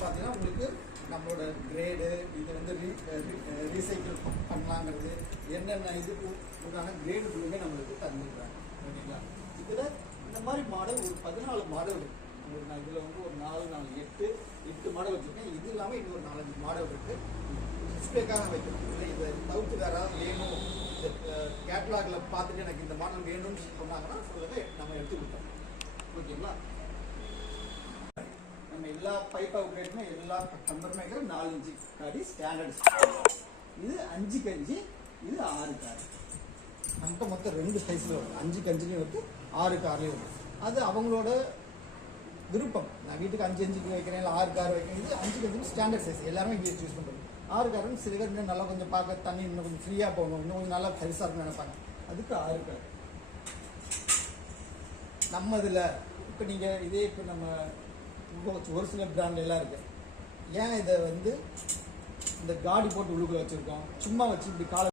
பார்த்தீங்கன்னா உங்களுக்கு நம்மளோட கிரேடு இது வந்து ரீசைக்கிள் பண்ணலாங்கிறது என்னென்ன இதுக்கு உண்டான கிரேடு ஃபுல்லுமே நம்மளுக்கு தந்துருக்குறாங்க. ஓகேங்களா? இதில் இந்த மாதிரி மாடல் ஒரு 14 மாடல் இருக்குது. உங்களுக்கு நான் இதில் வந்து ஒரு 8 மாடல் வச்சுருக்கேன். இது இல்லாமல் இன்னொரு 4-5 மாடல் இருக்குது. டிஸ்பிளேக்காக வைக்கணும். இல்லை இதை தவிர்த்து வேறு ஏதாவது வேணும், இந்த கேட்லாகில் பார்த்துட்டு எனக்கு இந்த மாடல் வேணும்னு சொன்னாங்கன்னா சொல்லுங்கள், நம்ம எடுத்து கொடுத்தோம். ஓகேங்களா? நம்ம எல்லா பைப் அவுட்லேட்டுமே எல்லா கம்பர்மேக்கர் 4 இன்ச்சு காடி ஸ்டாண்டர்ட். இது 5க்கு 5, இது 6க்கு 6. அந்த மொத்தம் 2 சைஸில் வரும். 5க்கு 5லேயும் வருது, 6க்கு 6லேயும் வருது. அது அவங்களோட விருப்பம். நான் வீட்டுக்கு 5-5க்கு வைக்கிறேன், இல்லை 6க்கு 6 வைக்கிறேன். இது 5க்கு 5 ஸ்டாண்டர்ட் சைஸ் எல்லாருமே இங்கே யூஸ் பண்ணுறது. 6க்கு 6 சில பேர் இன்னும் நல்லா கொஞ்சம் பார்க்க தண்ணி இன்னும் கொஞ்சம் ஃப்ரீயாக போகணும், இன்னும் கொஞ்சம் நல்லா பெருசாக இருக்குன்னு நினைப்பாங்க. அதுக்கு 6க்கு 6. நம்ம இதில் இப்போ நீங்கள் இதே இப்போ நம்ம ஒரு சில பிராண்ட் எல்லாம் இருக்குது. ஏன் இதை வந்து இந்த காடி போட்டு உள்ளுக்குள்ள வச்சுருக்கோம்? சும்மா வச்சு இப்படி காலை